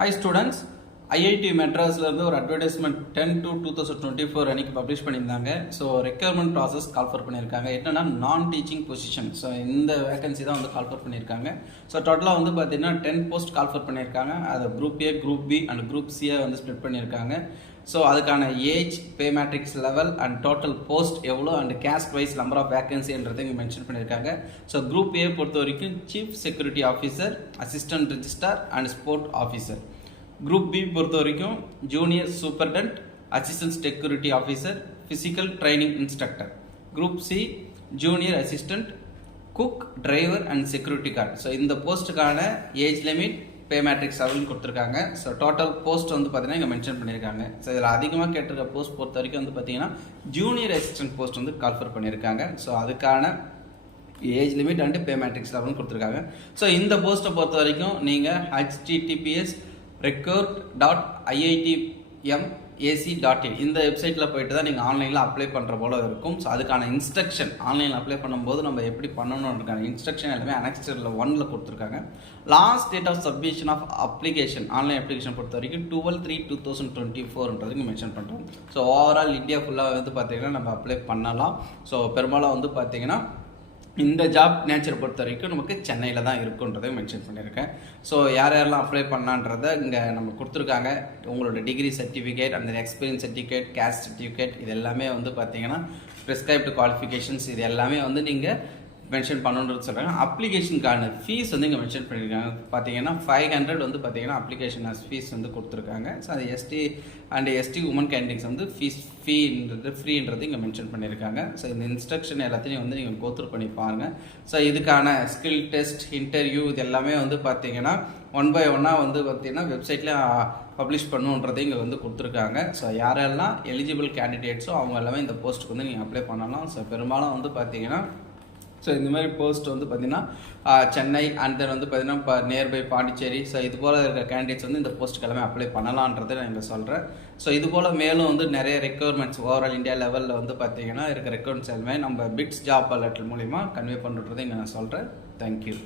Hi students, IIT மெட்ராஸ்ல இருந்து ஒரு அட்வர்டைஸ்மெண்ட் 10/2/2024 அன்னைக்கு பப்ளிஷ் பண்ணியிருந்தாங்க. ஸோ ரெக்யர்மெண்ட் ப்ராசஸ் கால்ஃபர் பண்ணியிருக்காங்க. என்னன்னா நான் டீச்சிங் பொசிஷன். ஸோ இந்த வேகன்சி தான் வந்து கால்ஃபர் பண்ணியிருக்காங்க. ஸோ டோட்டலாக வந்து பார்த்தீங்கன்னா 10 போஸ்ட் கால்ஃபர் பண்ணியிருக்காங்க. அதை group A, group B and group சியை வந்து ஸ்ப்ளிட் பண்ணியிருக்காங்க. ஸோ அதுக்கான age, pay matrix level and total post எவ்வளோ and caste wise number of வேகன்சின்றதை இங்கே மென்ஷன் பண்ணியிருக்காங்க. ஸோ குரூப் ஏ பொறுத்த வரைக்கும் chief security officer, assistant registrar and sport officer. Group B பொறுத்த வரைக்கும் junior superintendent, assistant security officer, physical training instructor. Group C junior assistant, cook, driver and security guard. So இந்த போஸ்ட்டுக்கான age limit, பே matrix அவளும் கொடுத்துருக்காங்க. So total post வந்து பார்த்தீங்கன்னா இங்கே mention பண்ணியிருக்காங்க. So இதில் அதிகமாக கேட்டிருக்க போஸ்ட் பொறுத்த வரைக்கும் வந்து பார்த்தீங்கன்னா ஜூனியர் அசிஸ்டன்ட் போஸ்ட் வந்து கால்ஃபர் பண்ணியிருக்காங்க. ஸோ அதுக்கான age limit and pay matrix லெவல்னு கொடுத்துருக்காங்க. ஸோ இந்த போஸ்ட்டை பொறுத்த வரைக்கும் நீங்கள் https://record.iitmac.in இந்த வெப்சைட்டில் போயிட்டு தான் நீங்கள் ஆன்லைனில் அப்ளை பண்ணுற போல இருக்கும். ஸோ அதுக்கான இன்ஸ்ட்ரக்ஷன் ஆன்லைனில் அப்ளை பண்ணும்போது நம்ம எப்படி பண்ணணுன்றதுக்கான இன்ஸ்ட்ரக்ஷன் எல்லாமே அனெக்ஸ்டரில் 1 கொடுத்துருக்காங்க. Last date of submission of application, online application பொறுத்த வரைக்கும் 12/3/2024 மென்ஷன் பண்ணுறோம். ஸோ ஓவரால் இந்தியா ஃபுல்லாக வந்து பார்த்தீங்கன்னா நம்ம அப்ளை பண்ணலாம். ஸோ பெரும்பாலும் வந்து பார்த்தீங்கன்னா இந்த ஜாப் நேச்சரை பொறுத்த வரைக்கும் நமக்கு சென்னையில் தான் இருக்குன்றதை மென்ஷன் பண்ணியிருக்கேன். ஸோ யாரெல்லாம் அப்ளை பண்ணான்றதை இங்கே நம்ம கொடுத்துருக்காங்க. உங்களோட டிகிரி சர்டிஃபிகேட், அந்த எக்ஸ்பீரியன்ஸ் சர்டிஃபிகேட், கேஸ்ட் சர்டிஃபிகேட், இது எல்லாமே வந்து பார்த்தீங்கன்னா ப்ரிஸ்கிரைப்டு குவாலிஃபிகேஷன்ஸ் இது எல்லாமே வந்து நீங்கள் மென்ஷன் பண்ணணுன்றது சொல்கிறாங்க. அப்ளிகேஷனுக்கான ஃபீஸ் வந்து இங்கே மென்ஷன் பண்ணியிருக்காங்க. பார்த்தீங்கன்னா 500 வந்து பார்த்தீங்கன்னா அப்ளிகேஷன் ஃபீஸ் வந்து கொடுத்துருக்காங்க. ஸோ அது ST and ST women candidates வந்து ஃபீன்றது ஃப்ரீன்றது இங்கே மென்ஷன் பண்ணியிருக்காங்க. ஸோ இந்த இன்ஸ்ட்ரக்ஷன் எல்லாத்தையும் வந்து நீங்கள் கோத்ரூ பண்ணி பாருங்கள். ஸோ இதுக்கான ஸ்கில் டெஸ்ட், இன்டர்வியூ இது எல்லாமே வந்து பார்த்தீங்கன்னா 1 by 1 வந்து பார்த்தீங்கன்னா வெப்சைட்டில் பப்ளிஷ் பண்ணுன்றதை இங்கே வந்து கொடுத்துருக்காங்க. ஸோ யாரெல்லாம் எலிஜிபிள் கேண்டிடேட்ஸோ அவங்க எல்லாமே இந்த போஸ்ட்டுக்கு வந்து நீங்கள் அப்ளை பண்ணலாம். ஸோ பெரும்பாலும் வந்து பார்த்தீங்கன்னா ஸோ இந்த மாதிரி போஸ்ட் வந்து பார்த்திங்கன்னா சென்னை அண்ட் தென் வந்து பார்த்திங்கன்னா இப்போ நியர்பை பாண்டிச்சேரி, ஸோ இது போல் இருக்கிற கேண்டிடேட்ஸ் வந்து இந்த போஸ்ட்டுக்கு எல்லாமே அப்ளை பண்ணலான்றதை நான் இங்கே சொல்கிறேன். ஸோ இது போல் மேலும் வந்து நிறைய ரெக்யர்மெண்ட்ஸ் ஓவரால் இந்தியா லெவலில் வந்து பார்த்திங்கன்னா இருக்கிற ரெக்யர்மெண்ட்ஸ் எல்லாமே நம்ம பிட்ஸ் ஜாப் அலர்ட் மூலிமா கன்வே பண்ணுறதை இங்கே நான் சொல்கிறேன். தேங்க்யூ.